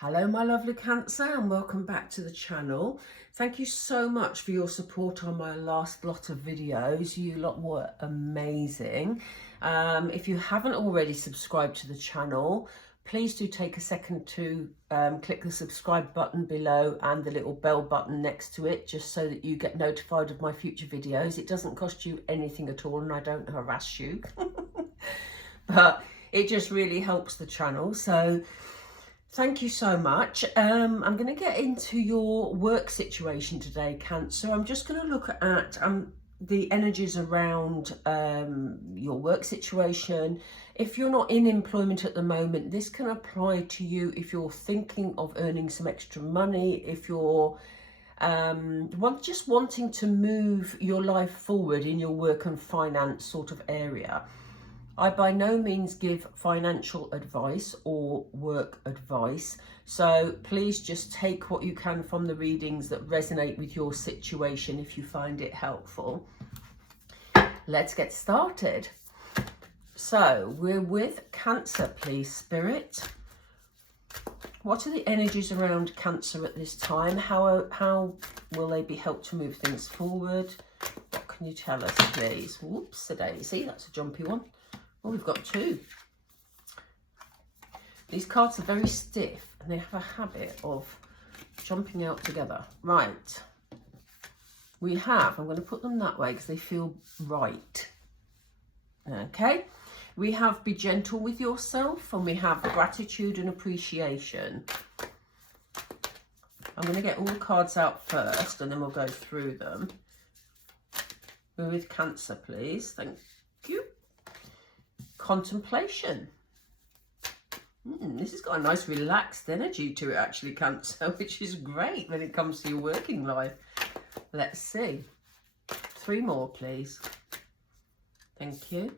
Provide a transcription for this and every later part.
Hello my lovely Cancer, and welcome back to the channel. Thank you so much for your support on my last lot of videos. You lot were amazing. If you haven't already subscribed to the channel, please do take a second to click the subscribe button below and the little bell button next to it, just so that you get notified of my future videos. It doesn't cost you anything at all and I don't harass you, but it just really helps the channel. So thank you so much. I'm going to get into your work situation today, Cancer. I'm just going to look at the energies around your work situation. If you're not in employment at the moment, this can apply to you if you're thinking of earning some extra money, if you're just wanting to move your life forward in your work and finance sort of area. I by no means give financial advice or work advice, so please just take what you can from the readings that resonate with your situation if you find it helpful. Let's get started. So we're with Cancer, please, Spirit. What are the energies around Cancer at this time? How will they be helped to move things forward? What can you tell us, please? Whoops-a-daisy, that's a jumpy one. Oh, we've got two. These cards are very stiff and they have a habit of jumping out together. Right. We have, I'm going to put them that way because they feel right. Okay. We have be gentle with yourself, and we have gratitude and appreciation. I'm going to get all the cards out first and then we'll go through them. We're with Cancer, please. Thank you. Contemplation. This has got a nice relaxed energy to it actually, Cancer, which is great when it comes to your working life. Let's see. 3 more, please. Thank you.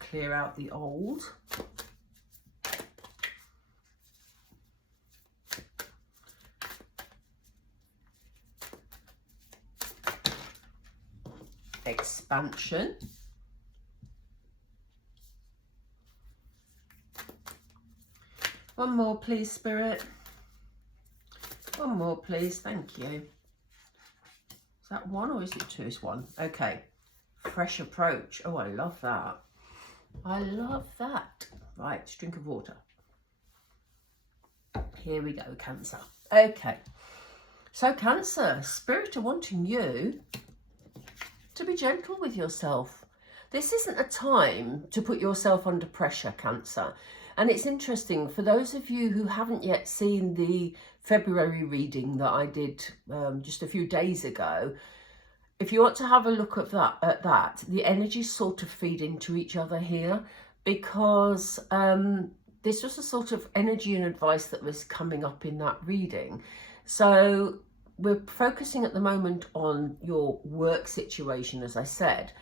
Clear out the old. Expansion. One more, please, Spirit. One more, please. Thank you. Is that 1 or is it 2? It's 1. Okay. Fresh approach. Oh, I love that. I love that. Right, just drink of water. Here we go, Cancer. Okay. So, Cancer, Spirit are wanting you to be gentle with yourself. This isn't a time to put yourself under pressure, Cancer. And it's interesting, for those of you who haven't yet seen the February reading that I did just a few days ago, if you want to have a look at that, the energies sort of feed into each other here, because this was a sort of energy and advice that was coming up in that reading. So we're focusing at the moment on your work situation, as I said,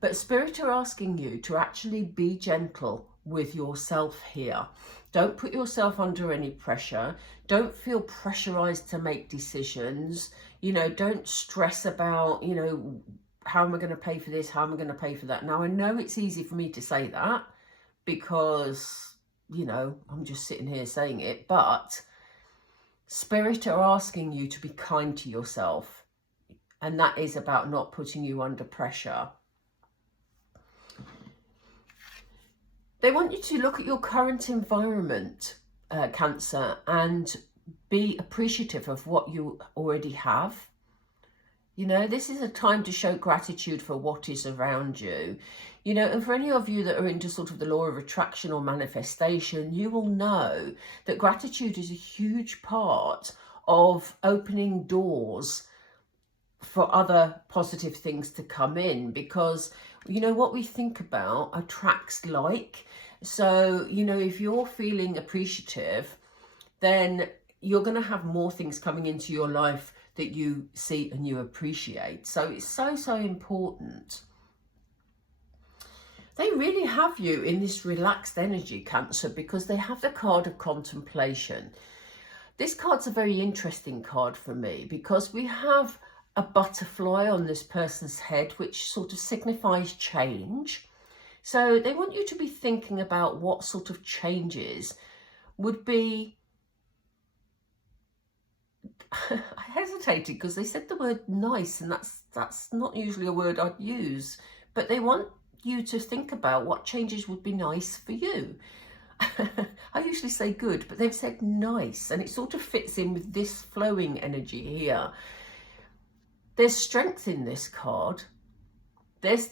but Spirit are asking you to actually be gentle with yourself here. Don't put yourself under any pressure. Don't feel pressurized to make decisions. You know, don't stress about, you know, how am I going to pay for this? How am I going to pay for that? Now, I know it's easy for me to say that because, you know, I'm just sitting here saying it, but Spirit are asking you to be kind to yourself. And that is about not putting you under pressure. They want you to look at your current environment, Cancer, and be appreciative of what you already have. You know, this is a time to show gratitude for what is around you. You know, and for any of you that are into sort of the law of attraction or manifestation, you will know that gratitude is a huge part of opening doors for other positive things to come in, because you know what we think about attracts like. So, you know, if you're feeling appreciative, then you're going to have more things coming into your life that you see and you appreciate. So it's so important. They really have you in this relaxed energy, Cancer, because they have the card of contemplation. This card's a very interesting card for me because we have a butterfly on this person's head, which sort of signifies change. So they want you to be thinking about what sort of changes would be, I hesitated because they said the word nice, and that's not usually a word I'd use, but they want you to think about what changes would be nice for you. I usually say good, but they've said nice, and it sort of fits in with this flowing energy here. There's strength in this card. There's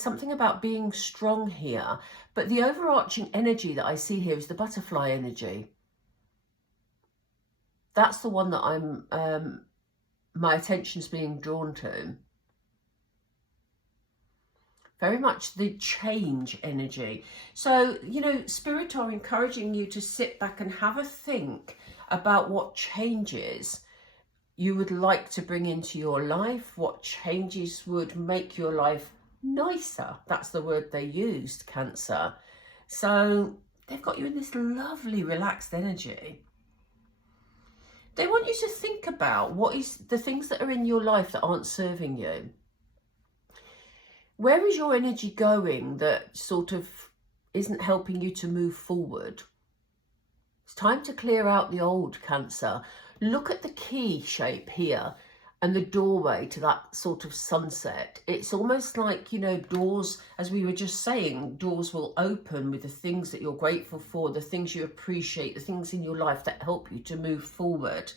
something about being strong here, but the overarching energy that I see here is the butterfly energy. That's the one that my attention's being drawn to. Very much the change energy. So, you know, Spirit are encouraging you to sit back and have a think about what changes you would like to bring into your life, what changes would make your life nicer. That's the word they used, Cancer. So they've got you in this lovely, relaxed energy. They want you to think about what is the things that are in your life that aren't serving you. Where is your energy going that sort of isn't helping you to move forward? It's time to clear out the old, Cancer. Look at the key shape here and the doorway to that sort of sunset. It's almost like, you know, doors, as we were just saying, doors will open with the things that you're grateful for, the things you appreciate, the things in your life that help you to move forward.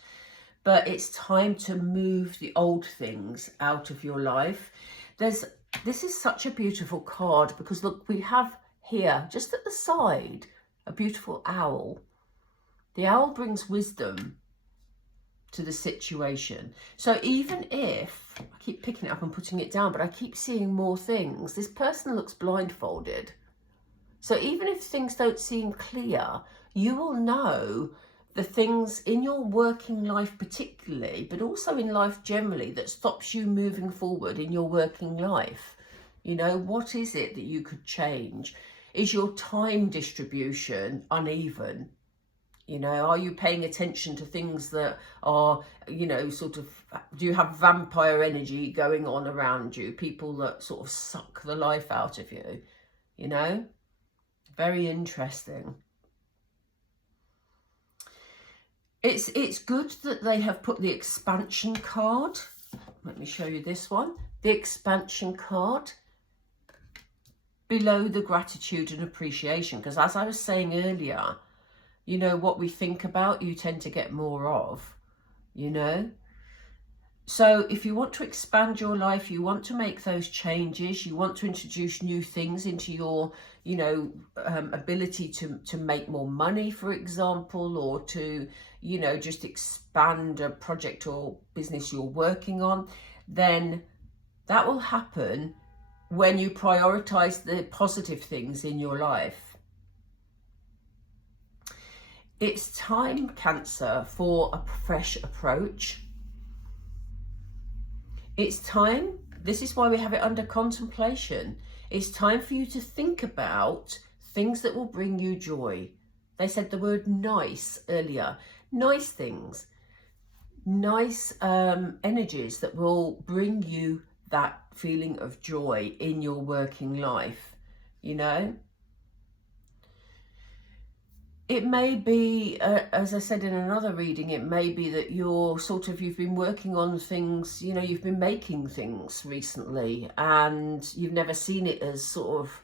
But it's time to move the old things out of your life. This is such a beautiful card because look, we have here, just at the side, a beautiful owl. The owl brings wisdom to the situation. So even if, I keep picking it up and putting it down, but I keep seeing more things, this person looks blindfolded. So even if things don't seem clear, you will know the things in your working life particularly, but also in life generally, that stops you moving forward in your working life. You know, what is it that you could change? Is your time distribution uneven? You know, are you paying attention to things that are, you know, sort of, do you have vampire energy going on around you? People that sort of suck the life out of you, you know? Very interesting. It's good that they have put the expansion card. Let me show you this one. The expansion card below the gratitude and appreciation. Because as I was saying earlier, you know, what we think about, you tend to get more of, you know. So if you want to expand your life, you want to make those changes, you want to introduce new things into your, you know, ability to make more money, for example, or to, you know, just expand a project or business you're working on, then that will happen when you prioritize the positive things in your life. It's time, Cancer, for a fresh approach. It's time, this is why we have it under contemplation. It's time for you to think about things that will bring you joy. They said the word nice earlier. Nice things, nice energies that will bring you that feeling of joy in your working life, you know. It may be, as I said in another reading, it may be that you've been working on things, you know, you've been making things recently and you've never seen it as sort of,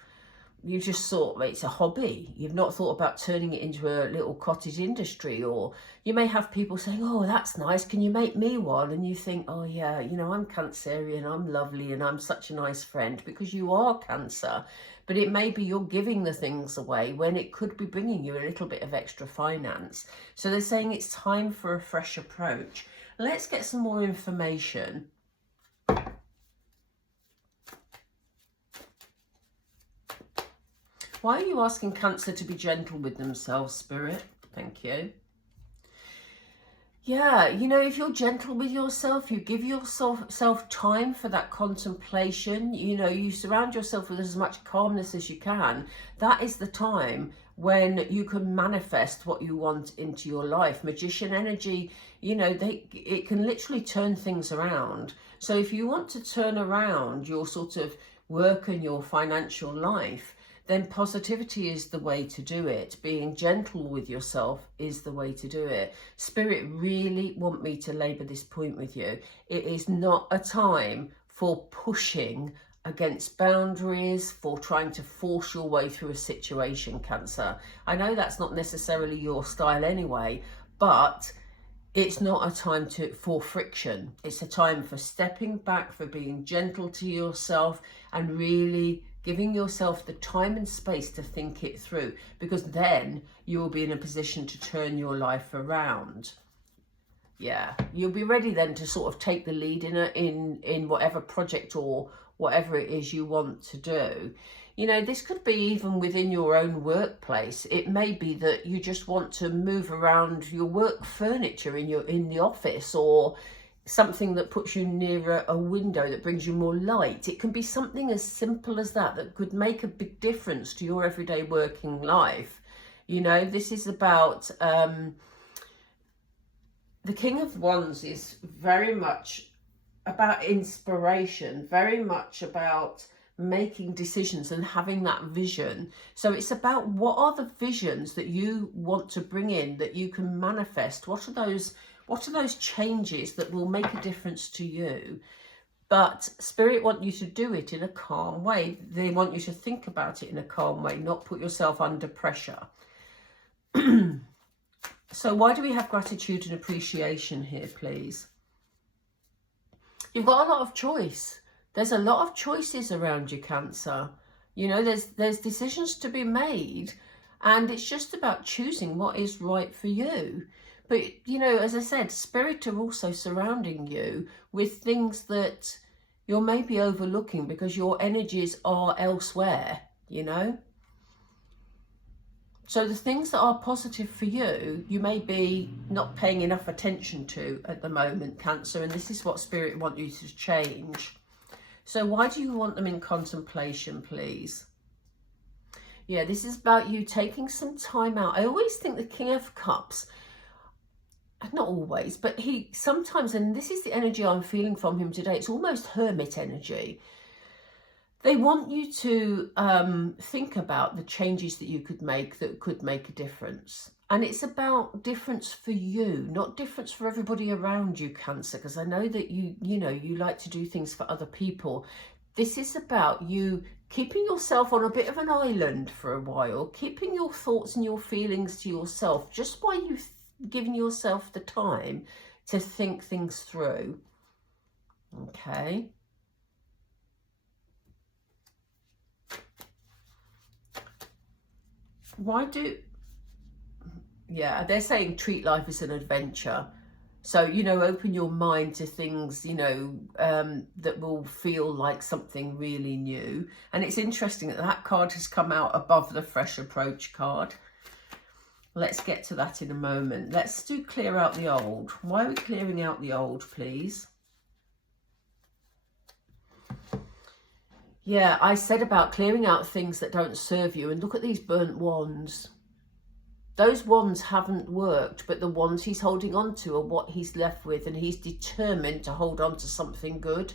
you just thought it's a hobby. You've not thought about turning it into a little cottage industry. Or you may have people saying, oh, that's nice, can you make me one? And you think, oh yeah, you know, I'm Cancerian, I'm lovely and I'm such a nice friend, because you are Cancer. But it may be you're giving the things away when it could be bringing you a little bit of extra finance. So they're saying it's time for a fresh approach. Let's get some more information. Why are you asking Cancer to be gentle with themselves, Spirit? Thank you. Yeah, you know, if you're gentle with yourself, you give yourself time for that contemplation, you know, you surround yourself with as much calmness as you can, that is the time when you can manifest what you want into your life. Magician energy, you know, it can literally turn things around. So if you want to turn around your sort of work and your financial life, then positivity is the way to do it. Being gentle with yourself is the way to do it. Spirit really want me to labour this point with you. It is not a time for pushing against boundaries, for trying to force your way through a situation, Cancer. I know that's not necessarily your style anyway, but it's not a time for friction. It's a time for stepping back, for being gentle to yourself, and really giving yourself the time and space to think it through, because then you will be in a position to turn your life around. Yeah, you'll be ready then to sort of take the lead in whatever project or whatever it is you want to do. You know, this could be even within your own workplace. It may be that you just want to move around your work furniture in the office, or something that puts you nearer a window that brings you more light. It can be something as simple as that could make a big difference to your everyday working life. You know, this is about the King of Wands is very much about inspiration, very much about making decisions and having that vision. So it's about, what are the visions that you want to bring in, that you can manifest? What are those changes that will make a difference to you? But Spirit want you to do it in a calm way. They want you to think about it in a calm way, not put yourself under pressure. So why do we have gratitude and appreciation here, please? You've got a lot of choice. There's a lot of choices around you, Cancer. You know, there's decisions to be made, and it's just about choosing what is right for you. But, you know, as I said, Spirit are also surrounding you with things that you're maybe overlooking because your energies are elsewhere, you know. So the things that are positive for you, you may be not paying enough attention to at the moment, Cancer, and this is what Spirit want you to change. So why do you want them in contemplation, please? Yeah, this is about you taking some time out. I always think the King of Cups, not always, but he sometimes, and this is the energy I'm feeling from him today, it's almost hermit energy. They want you to think about the changes that you could make that could make a difference. And it's about difference for you, not difference for everybody around you, Cancer, because I know that you like to do things for other people. This is about you keeping yourself on a bit of an island for a while, keeping your thoughts and your feelings to yourself, just by you giving yourself the time to think things through. Okay. Yeah, they're saying treat life as an adventure. So, you know, open your mind to things, you know, that will feel like something really new. And it's interesting that that card has come out above the fresh approach card. Let's get to that in a moment. Let's do clear out the old. Why are we clearing out the old, please? Yeah, I said about clearing out things that don't serve you. And look at these burnt wands. Those wands haven't worked, but the ones he's holding on to are what he's left with, and he's determined to hold on to something good.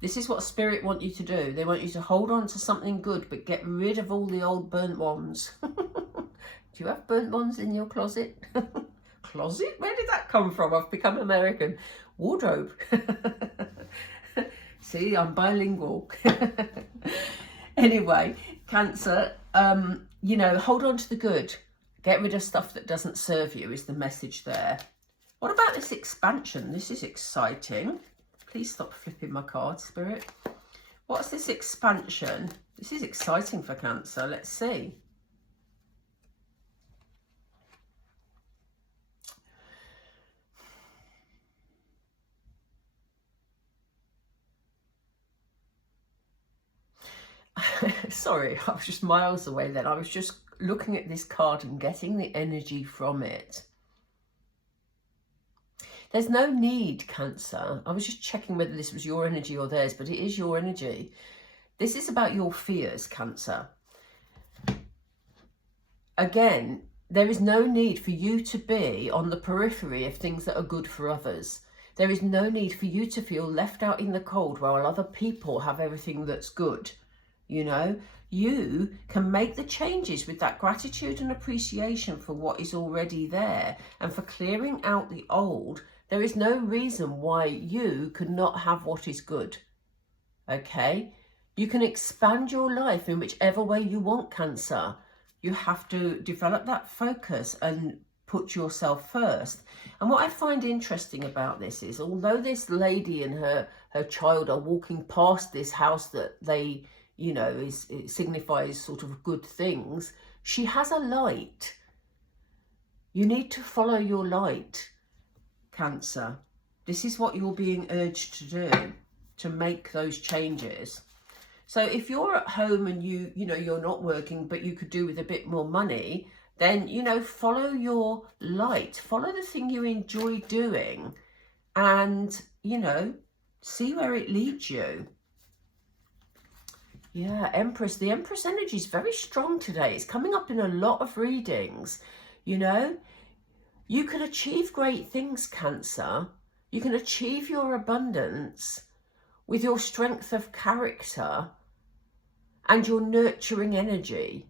This is what Spirit want you to do. They want you to hold on to something good, but get rid of all the old burnt wands. Do you have burnt wands in your closet? Closet? Where did that come from? I've become American. Wardrobe. See, I'm bilingual. Anyway, Cancer, you know, hold on to the good. Get rid of stuff that doesn't serve you is the message there. What about this expansion? This is exciting. Please stop flipping my card, Spirit. What's this expansion? This is exciting for Cancer. Let's see. Sorry, I was just miles away then. I was just looking at this card and getting the energy from it. There's no need, Cancer. I was just checking whether this was your energy or theirs, but it is your energy. This is about your fears, Cancer. Again, there is no need for you to be on the periphery of things that are good for others. There is no need for you to feel left out in the cold while other people have everything that's good. you know. You can make the changes with that gratitude and appreciation for what is already there, and for clearing out the old. There is no reason why you could not have what is good, okay? You can expand your life in whichever way you want, Cancer. You have to develop that focus and put yourself first. And what I find interesting about this is, although this lady and her child are walking past this house that they, you know, it signifies sort of good things, she has a light. You need to follow your light, Cancer. This is what you're being urged to do, to make those changes. So if you're at home and you know, you're not working, but you could do with a bit more money, then, you know, follow your light, follow the thing you enjoy doing, and, you know, see where it leads you. Yeah, Empress. The Empress energy is very strong today. It's coming up in a lot of readings, you know. You can achieve great things, Cancer. You can achieve your abundance with your strength of character and your nurturing energy,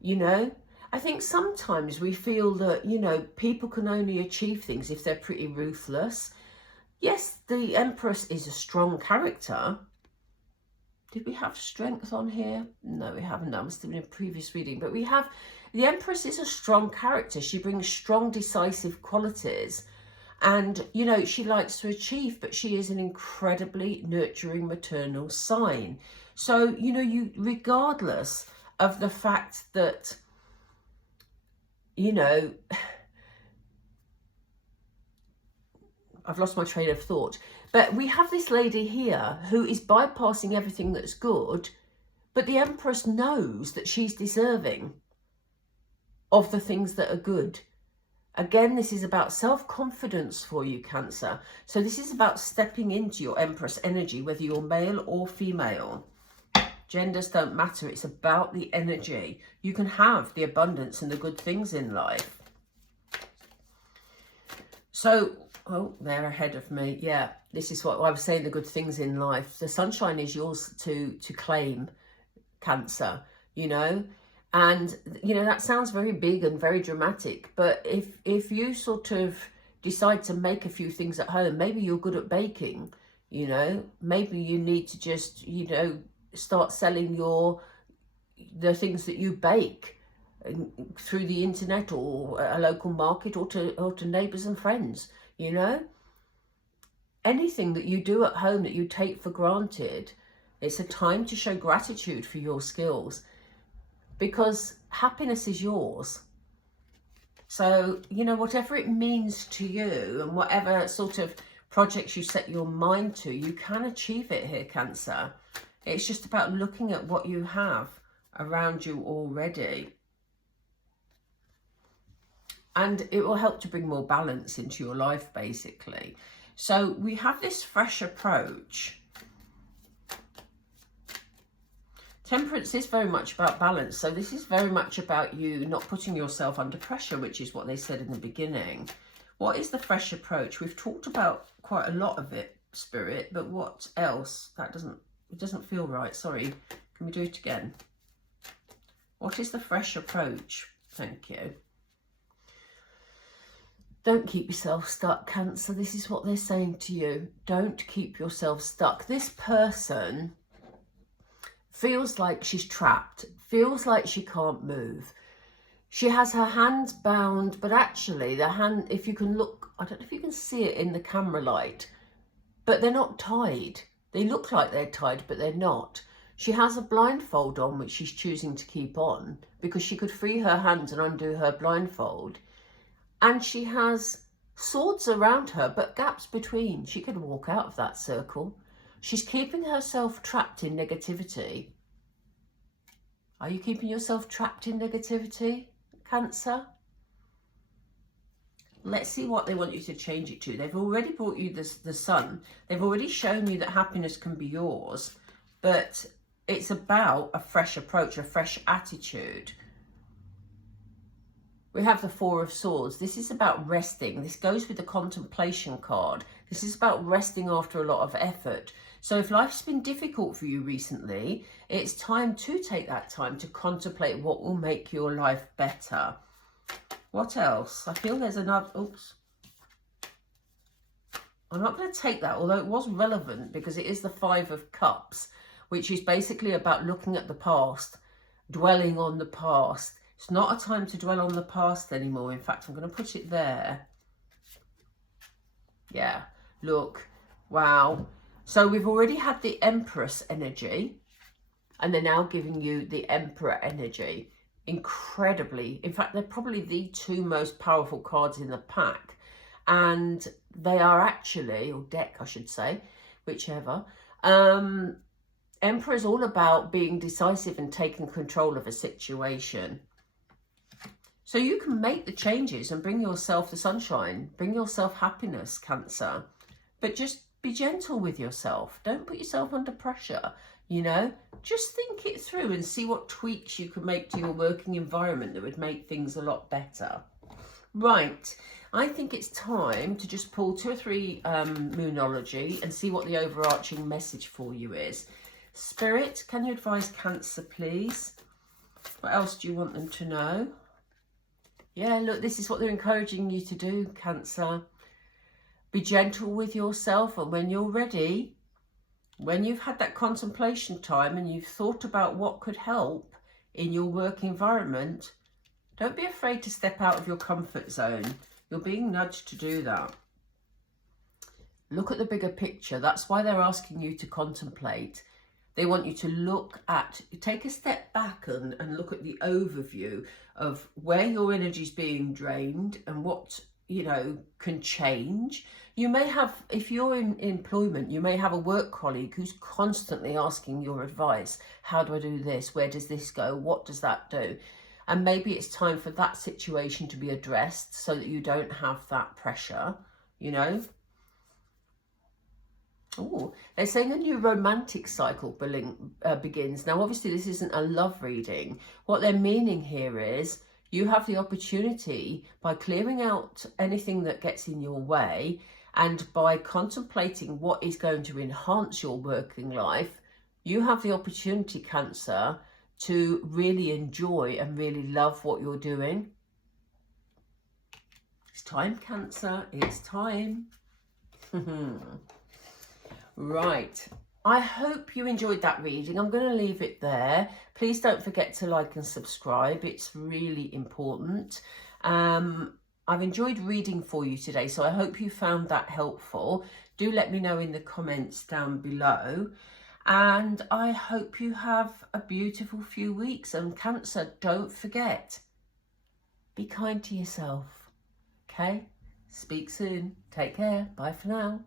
you know. I think sometimes we feel that, you know, people can only achieve things if they're pretty ruthless. Yes, the Empress is a strong character. Did we have strength on here? No, we haven't. That must have been a previous reading. But we have, the Empress is a strong character. She brings strong, decisive qualities. And, you know, she likes to achieve, but she is an incredibly nurturing maternal sign. So, you know, you, regardless of the fact that, you know, I've lost my train of thought. But we have this lady here who is bypassing everything that's good, but the Empress knows that she's deserving of the things that are good. Again, this is about self-confidence for you, Cancer. So this is about stepping into your Empress energy, whether you're male or female. Genders don't matter. It's about the energy. You can have the abundance and the good things in life. So, oh, they're ahead of me. Yeah, this is what I was saying, the good things in life. The sunshine is yours to claim, Cancer, you know. And, you know, that sounds very big and very dramatic. But if you sort of decide to make a few things at home, maybe you're good at baking, you know. Maybe you need to just, you know, start selling the things that you bake through the internet or a local market, or to neighbours and friends, you know. Anything that you do at home that you take for granted, it's a time to show gratitude for your skills, because happiness is yours. So, you know, whatever it means to you and whatever sort of projects you set your mind to, you can achieve it here, Cancer. It's just about looking at what you have around you already. And it will help to bring more balance into your life, basically. So we have this fresh approach. Temperance is very much about balance. So this is very much about you not putting yourself under pressure, which is what they said in the beginning. What is the fresh approach? We've talked about quite a lot of it, Spirit, but what else? It doesn't feel right. Sorry. Can we do it again? What is the fresh approach? Thank you. Don't keep yourself stuck, Cancer. This is what they're saying to you. Don't keep yourself stuck. This person feels like she's trapped, feels like she can't move. She has her hands bound, but actually the hand, if you can look, I don't know if you can see it in the camera light, but they're not tied. They look like they're tied, but they're not. She has a blindfold on, which she's choosing to keep on because she could free her hands and undo her blindfold. And she has swords around her, but gaps between. She could walk out of that circle. She's keeping herself trapped in negativity. Are you keeping yourself trapped in negativity, Cancer? Let's see what they want you to change it to. They've already brought you the sun. They've already shown you that happiness can be yours, but it's about a fresh approach, a fresh attitude. we have the Four of Swords. This is about resting. This goes with the contemplation card. This is about resting after a lot of effort. So if life's been difficult for you recently, it's time to take that time to contemplate what will make your life better. What else? I feel there's another, oops. I'm not going to take that, although it was relevant because it is the Five of Cups, which is basically about looking at the past, dwelling on the past. It's not a time to dwell on the past anymore. In fact, I'm going to put it there. Yeah, look, wow. So we've already had the Empress energy, and they're now giving you the Emperor energy. Incredibly, in fact, they're probably the two most powerful cards in the pack. And they are actually, or deck I should say, whichever. Emperor is all about being decisive and taking control of a situation. So you can make the changes and bring yourself the sunshine, bring yourself happiness, Cancer. But just be gentle with yourself. Don't put yourself under pressure, you know. Just think it through and see what tweaks you could make to your working environment that would make things a lot better. Right, I think it's time to just pull 2 or 3 Moonology and see what the overarching message for you is. Spirit, can you advise Cancer, please? What else do you want them to know? Yeah, look, this is what they're encouraging you to do, Cancer. Be gentle with yourself, and when you're ready, when you've had that contemplation time and you've thought about what could help in your work environment, don't be afraid to step out of your comfort zone. You're being nudged to do that. Look at the bigger picture. That's why they're asking you to contemplate. They want you to look at, take a step back and look at the overview of where your energy is being drained and what, you know, can change. You may have, if you're in employment, you may have a work colleague who's constantly asking your advice. How do I do this? Where does this go? What does that do? And maybe it's time for that situation to be addressed so that you don't have that pressure, you know. Oh, they're saying a new romantic cycle begins. Now, obviously, this isn't a love reading. What they're meaning here is you have the opportunity, by clearing out anything that gets in your way and by contemplating what is going to enhance your working life, you have the opportunity, Cancer, to really enjoy and really love what you're doing. It's time, Cancer. It's time. Right, I hope you enjoyed that reading. I'm going to leave it there. Please don't forget to like and subscribe. It's really important. I've enjoyed reading for you today, so I hope you found that helpful. Do let me know in the comments down below. And I hope you have a beautiful few weeks. And Cancer, don't forget, be kind to yourself. Okay? Speak soon. Take care. Bye for now.